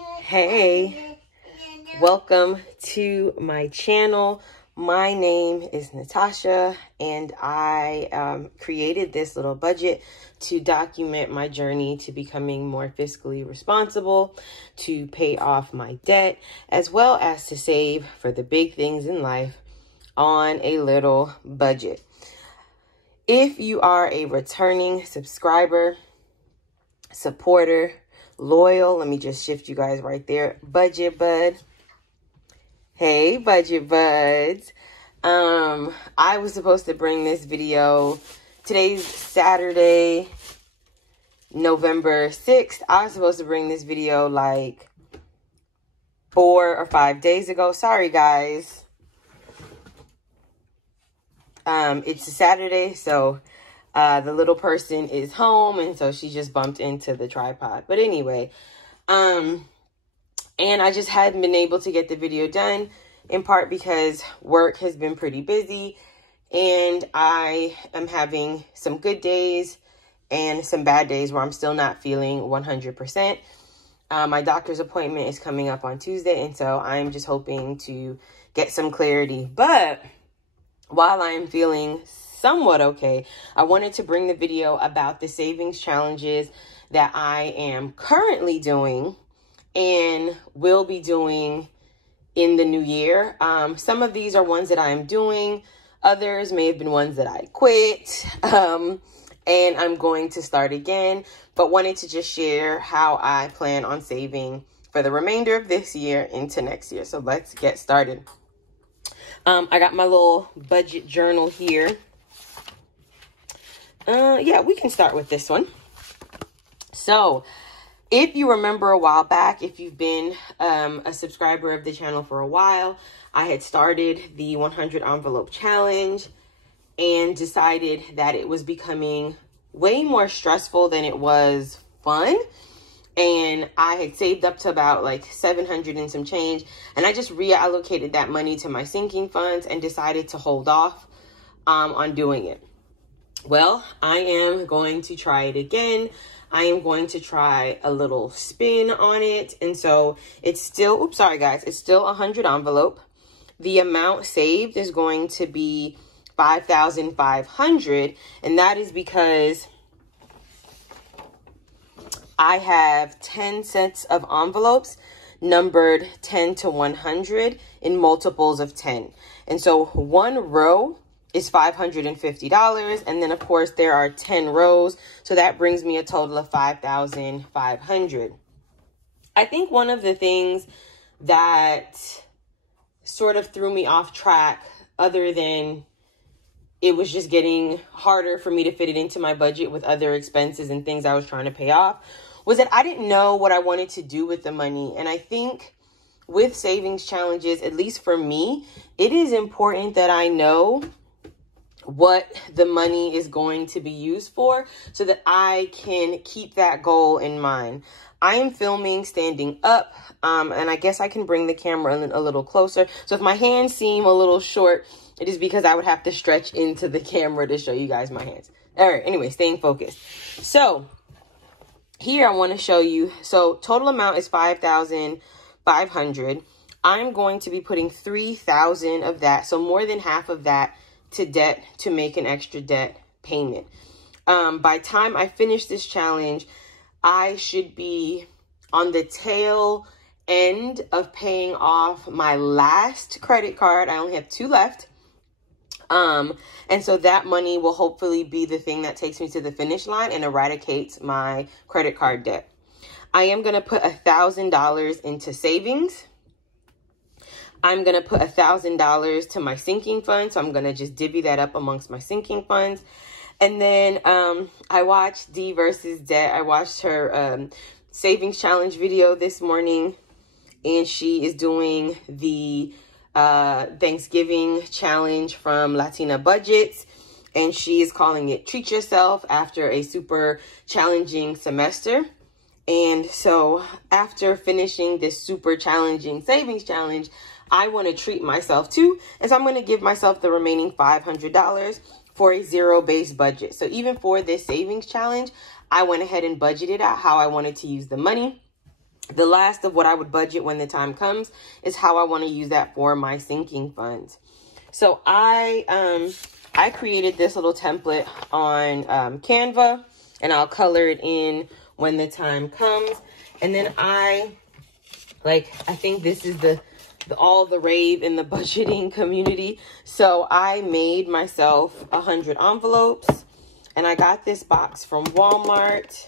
Hey, welcome to my channel. My name is Natasha, and I created this little budget to document my journey to becoming more fiscally responsible, to pay off my debt, as well as to save for the big things in life on a little budget. If you are a returning subscriber, supporter, loyal, let me just shift you guys right there. Budget bud. Hey, budget buds. I was supposed to bring this video. Today's Saturday, November 6th. I was supposed to bring this video like 4 or 5 days ago. Sorry, guys. It's a Saturday, so the little person is home, and so she just bumped into the tripod. But anyway, and I just hadn't been able to get the video done, in part because work has been pretty busy, and I am having some good days and some bad days where I'm still not feeling 100%. My doctor's appointment is coming up on Tuesday, and so I'm just hoping to get some clarity. But while I'm feeling somewhat okay, I wanted to bring the video about the savings challenges that I am currently doing and will be doing in the new year. Some of these are ones that I am doing. Others may have been ones that I quit, and I'm going to start again, but wanted to just share how I plan on saving for the remainder of this year into next year. So let's get started. I got my little budget journal here. Yeah, we can start with this one. So if you remember a while back, if you've been a subscriber of the channel for a while, I had started the 100 envelope challenge and decided that it was becoming way more stressful than it was fun. And I had saved up to about like 700 and some change. And I just reallocated that money to my sinking funds and decided to hold off on doing it. Well, I am going to try it again. I am going to try a little spin on it. And so it's still, oops, sorry guys, it's still 100 envelope. The amount saved is going to be $5,500. And that is because I have 10 sets of envelopes numbered 10 to 100 in multiples of 10. And so one row is $550. And then of course there are 10 rows. So that brings me a total of $5,500. I think one of the things that sort of threw me off track, other than it was just getting harder for me to fit it into my budget with other expenses and things I was trying to pay off, was that I didn't know what I wanted to do with the money. And I think with savings challenges, at least for me, it is important that I know what the money is going to be used for so that I can keep that goal in mind. I am filming standing up, and I guess I can bring the camera a little closer. So if my hands seem a little short, it is because I would have to stretch into the camera to show you guys my hands. All right, anyway, staying focused. So here I want to show you, so total amount is $5,500. I'm going to be putting $3,000 of that, so more than half of that, to debt to make an extra debt payment. By time I finish this challenge, I should be on the tail end of paying off my last credit card. I only have 2 left. And so that money will hopefully be the thing that takes me to the finish line and eradicates my credit card debt. I am going to put $1,000 into savings. I'm going to put $1,000 to my sinking fund. So I'm going to just divvy that up amongst my sinking funds. And then I watched D versus Debt. I watched her savings challenge video this morning, and she is doing the Thanksgiving challenge from Latina Budgets, and she is calling it Treat Yourself after a super challenging semester. And so after finishing this super challenging savings challenge, I want to treat myself too. And so I'm going to give myself the remaining $500 for a zero-based budget. So even for this savings challenge, I went ahead and budgeted out how I wanted to use the money. The last of what I would budget when the time comes is how I want to use that for my sinking funds. So I created this little template on Canva, and I'll color it in when the time comes. And then I think this is all the rave in the budgeting community. So I made myself 100 envelopes, and I got this box from Walmart.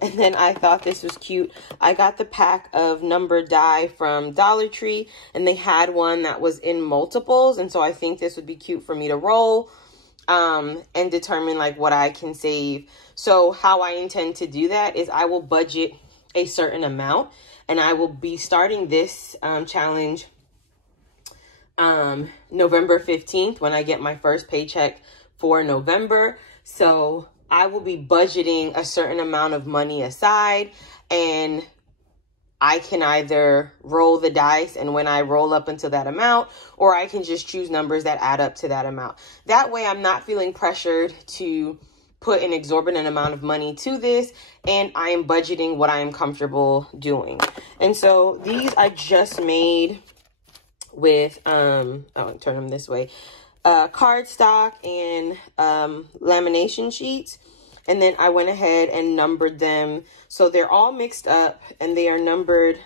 And then I thought this was cute. I got the pack of numbered die from Dollar Tree, and they had one that was in multiples. And so I think this would be cute for me to roll and determine like what I can save. So how I intend to do that is I will budget a certain amount, and I will be starting this challenge November 15th when I get my first paycheck for November. So I will be budgeting a certain amount of money aside, and I can either roll the dice, and when I roll up until that amount, or I can just choose numbers that add up to that amount. That way I'm not feeling pressured to put an exorbitant amount of money to this, and I am budgeting what I am comfortable doing. And so these I just made with, turn them this way, cardstock and lamination sheets. And then I went ahead and numbered them. So they're all mixed up, and they are numbered,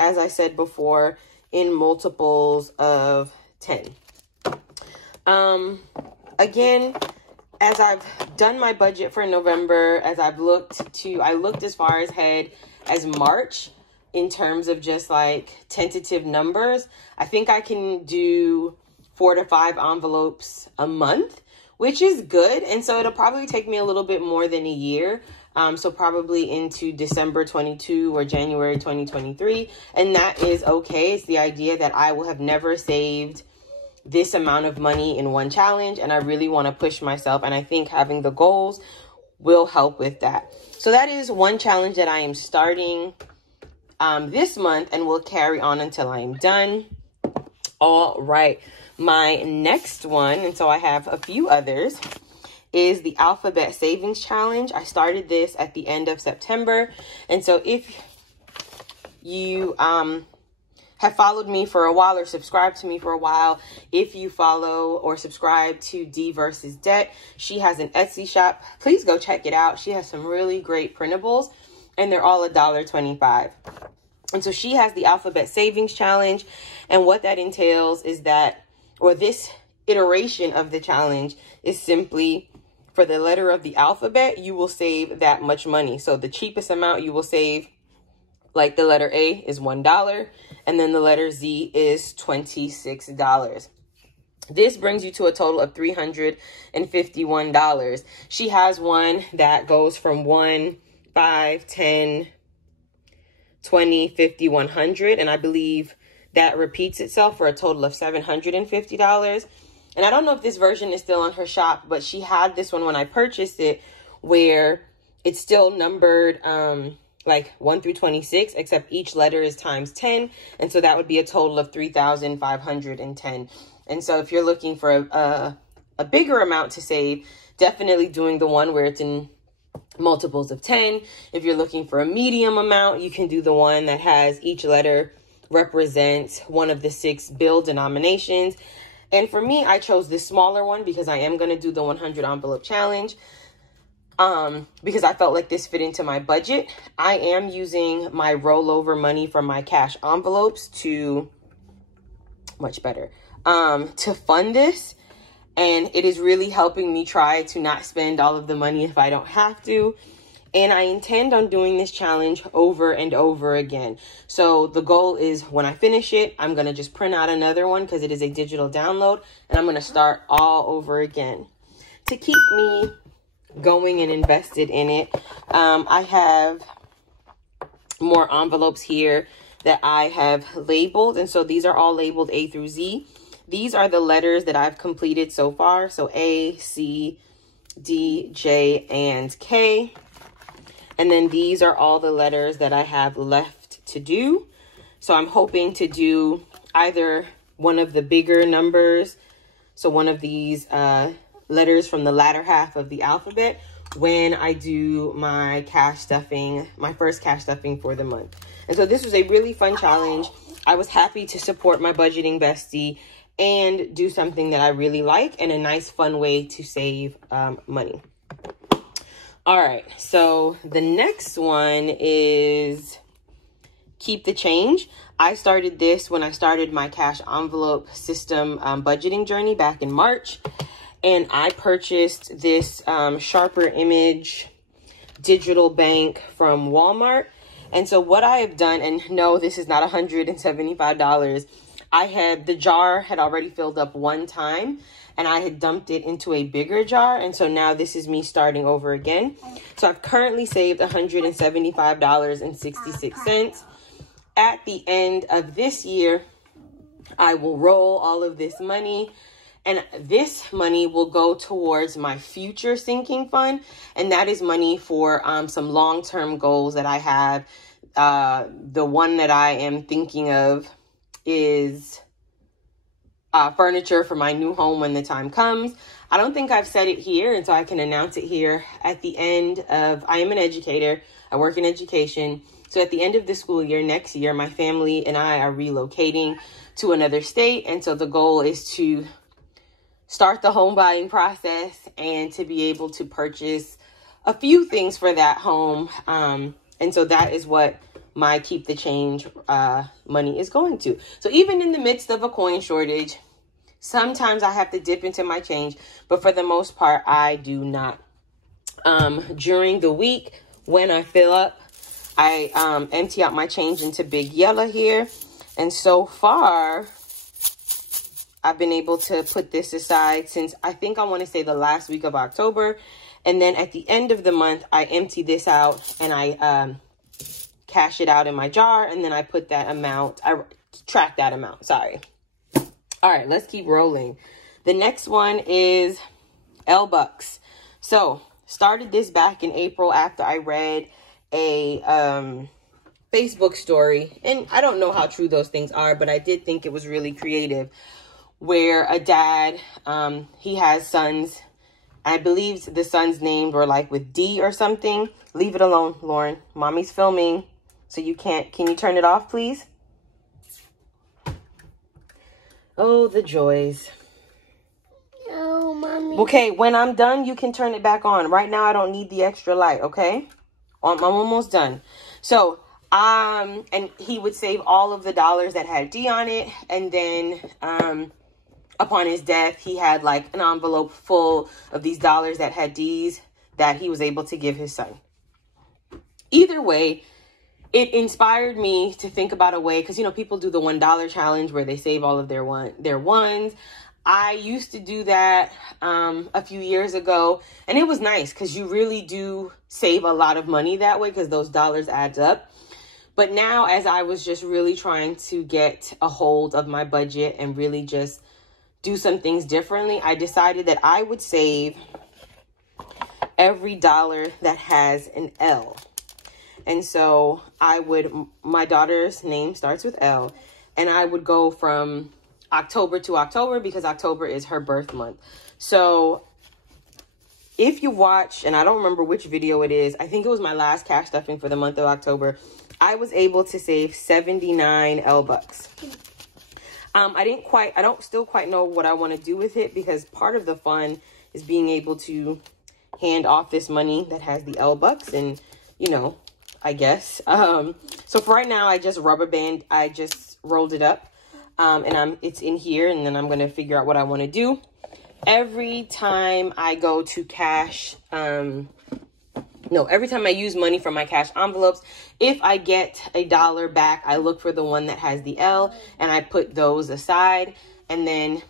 as I said before, in multiples of 10. Again, as I've done my budget for November, as I looked as far ahead as March in terms of just like tentative numbers. I think I can do 4 to 5 envelopes a month, which is good. And so it'll probably take me a little bit more than a year. So probably into December 22 or January 2023. And that is okay. It's the idea that I will have never saved this amount of money in one challenge, and I really want to push myself, and I think having the goals will help with that. So that is one challenge that I am starting this month and will carry on until I am done. All right, my next one, and so I have a few others, is the Alphabet Savings Challenge. I started this at the end of September, and so if you have followed me for a while or subscribed to me for a while, if you follow or subscribe to D versus Debt, she has an Etsy shop. Please go check it out. She has some really great printables, and they're all $1.25. And so she has the Alphabet Savings Challenge, and what that entails is that, or this iteration of the challenge is simply for the letter of the alphabet, you will save that much money. So the cheapest amount you will save, like the letter A, is $1, and then the letter Z is $26. This brings you to a total of $351. She has one that goes from 1, 5, 10, 20, 50, 100, and I believe that repeats itself for a total of $750. And I don't know if this version is still on her shop, but she had this one when I purchased it where it's still numbered like 1 through 26, except each letter is times 10. And so that would be a total of 3,510. And so if you're looking for a bigger amount to save, definitely doing the one where it's in multiples of 10. If you're looking for a medium amount, you can do the one that has each letter represents one of the 6 bill denominations. And for me, I chose this smaller one because I am going to do the 100 envelope challenge. Because I felt like this fit into my budget. I am using my rollover money from my cash envelopes to fund this. And it is really helping me try to not spend all of the money if I don't have to. And I intend on doing this challenge over and over again. So the goal is when I finish it, I'm going to just print out another one because it is a digital download. And I'm going to start all over again. To keep me going and invested in it, I have more envelopes here that I have labeled, and so these are all labeled A through Z. These are the letters that I've completed so far, so A, C, D, J, and K. And then these are all the letters that I have left to do. So I'm hoping to do either one of the bigger numbers, so one of these letters from the latter half of the alphabet when I do my cash stuffing, my first cash stuffing for the month. And so this was a really fun challenge. I was happy to support my budgeting bestie and do something that I really like and a nice fun way to save money. All right, so the next one is keep the change. I started this when I started my cash envelope system budgeting journey back in March. And I purchased this Sharper Image digital bank from Walmart. And so what I have done, and no, this is not $175. The jar had already filled up one time and I had dumped it into a bigger jar. And so now this is me starting over again. So I've currently saved $175.66. At the end of this year, I will roll all of this money, and this money will go towards my future sinking fund. And that is money for some long-term goals that I have. The one that I am thinking of is furniture for my new home when the time comes. I don't think I've said it here, and so I can announce it here. At the end of, I am an educator. I work in education. So at the end of the school year, next year, my family and I are relocating to another state. And so the goal is to start the home buying process and to be able to purchase a few things for that home. And so that is what my keep the change money is going to. So even in the midst of a coin shortage, sometimes I have to dip into my change, but for the most part, I do not. During the week, when I fill up, I empty out my change into Big Yellow here. And so far, I've been able to put this aside since I think I want to say the last week of October. And then at the end of the month, I empty this out and I cash it out in my jar. And then I put that amount, I track that amount, sorry. All right, let's keep rolling. The next one is L-Bucks. So started this back in April after I read a Facebook story. And I don't know how true those things are, but I did think it was really creative, where a dad, he has sons. I believe the sons named were like with D or something. Leave it alone, Lauren. Mommy's filming, so you can't. Can you turn it off, please? Oh, the joys. No, Mommy. Okay, when I'm done, you can turn it back on. Right now, I don't need the extra light, okay? I'm almost done. So, and he would save all of the dollars that had D on it. And then, upon his death, he had like an envelope full of these dollars that had D's that he was able to give his son. Either way, it inspired me to think about a way, because, you know, people do the $1 challenge where they save all of their ones. I used to do that a few years ago, and it was nice because you really do save a lot of money that way because those dollars adds up. But now, as I was just really trying to get a hold of my budget and really just do some things differently, I decided that I would save every dollar that has an L. And so my daughter's name starts with L, and I would go from October to October because October is her birth month. So if you watch, and I don't remember which video it is, I think it was my last cash stuffing for the month of October, I was able to save 79 L-Bucks. I don't still quite know what I want to do with it, because part of the fun is being able to hand off this money that has the L-Bucks, and, you know, I guess. So for right now, I just rolled it up. And it's in here, and then I'm going to figure out what I want to do. Every time I go to cash, every time I use money from my cash envelopes, if I get $1 back, I look for the one that has the L, and I put those aside. And then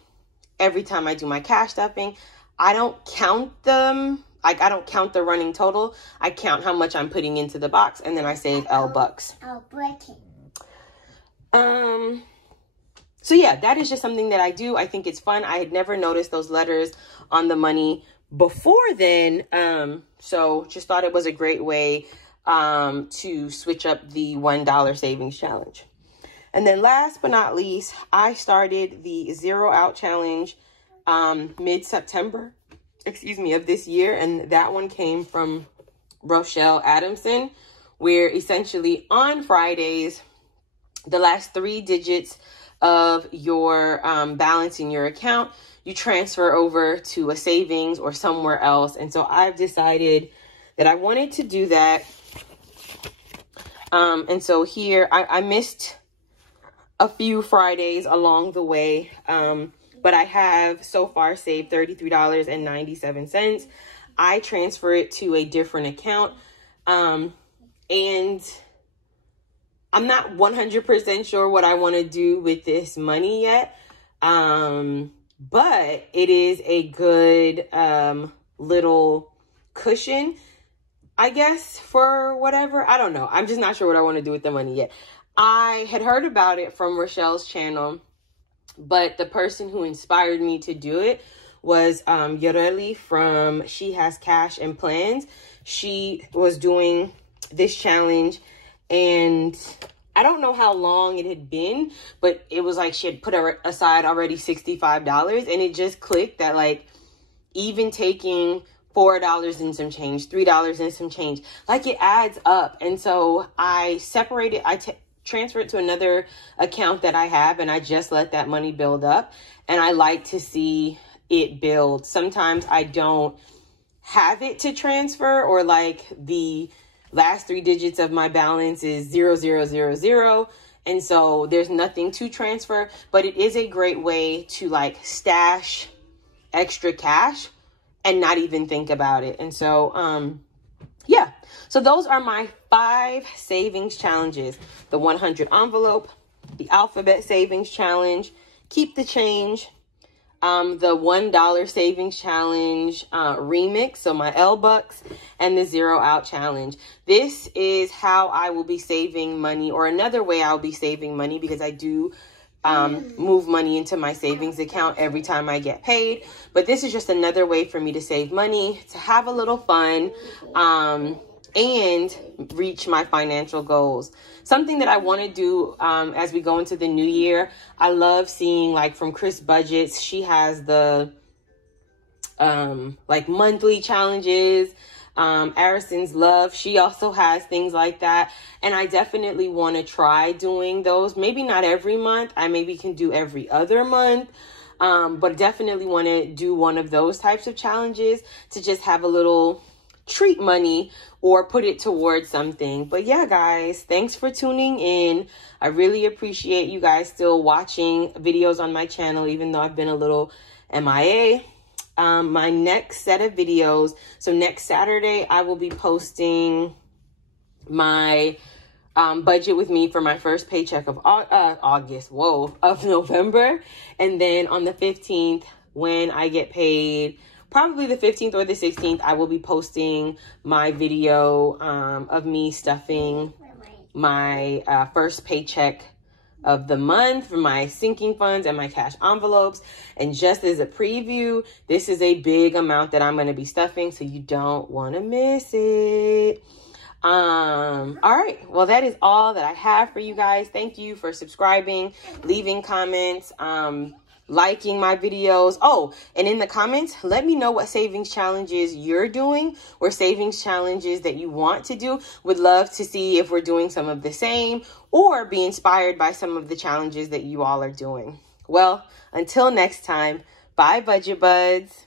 every time I do my cash stuffing, I don't count them. I don't count the running total. I count how much I'm putting into the box, and then I save L-Bucks. I'll break it. So yeah, that is just something that I do. I think it's fun. I had never noticed those letters on the money before then. So just thought it was a great way to switch up the $1 savings challenge. And then last but not least, I started the 0 out challenge mid-September. of this year. And that one came from Rochelle Adamson, where essentially on Fridays, the last 3 digits of your balance in your account, you transfer over to a savings or somewhere else. And so I've decided that I wanted to do that. And so here I missed a few Fridays along the way, but I have so far saved $33.97. I transfer it to a different account, and I'm not 100% sure what I want to do with this money yet, but it is a good little cushion, I guess, for whatever. I don't know. I'm just not sure what I want to do with the money yet. I had heard about it from Rochelle's channel, but the person who inspired me to do it was Yoreli from She Has Cash and Plans. She was doing this challenge, and I don't know how long it had been, but it was like she had put aside already $65, and it just clicked that, like, even taking $4 and some change, $3 and some change, like, it adds up. And so I separated, transfer it to another account that I have, and I just let that money build up, and I like to see it build. Sometimes I don't have it to transfer, or like the last 3 digits of my balance is 0000, and so there's nothing to transfer, but it is a great way to like stash extra cash and not even think about it. And so yeah, so those are my 5 savings challenges: the 100 envelope, the alphabet savings challenge, keep the change, the $1 savings challenge remix, so my L bucks, and the 0 out challenge. This is how I will be saving money, or another way I'll be saving money, because I do move money into my savings account every time I get paid. But this is just another way for me to save money, to have a little fun, and reach my financial goals. Something that I want to do as we go into the new year, I love seeing, like, from Chris Budgets, she has the like monthly challenges. Arison's Love, she also has things like that, and I definitely want to try doing those. Maybe not every month, I maybe can do every other month, but definitely want to do one of those types of challenges to just have a little treat money or put it towards something. But yeah, guys, thanks for tuning in. I really appreciate you guys still watching videos on my channel, even though I've been a little MIA. My next set of videos, so next Saturday, I will be posting my budget with me for my first paycheck of of November. And then on the 15th, when I get paid, probably the 15th or the 16th, I will be posting my video of me stuffing my first paycheck of the month for my sinking funds and my cash envelopes. And just as a preview, this is a big amount that I'm going to be stuffing, so you don't want to miss it. All right, well, that is all that I have for you guys. Thank you for subscribing, leaving comments, liking my videos. Oh, and in the comments, let me know what savings challenges you're doing, or savings challenges that you want to do. Would love to see if we're doing some of the same, or be inspired by some of the challenges that you all are doing. Well, until next time, bye, Budget Buds.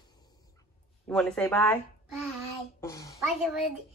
You want to say bye? Bye. Bye, everybody.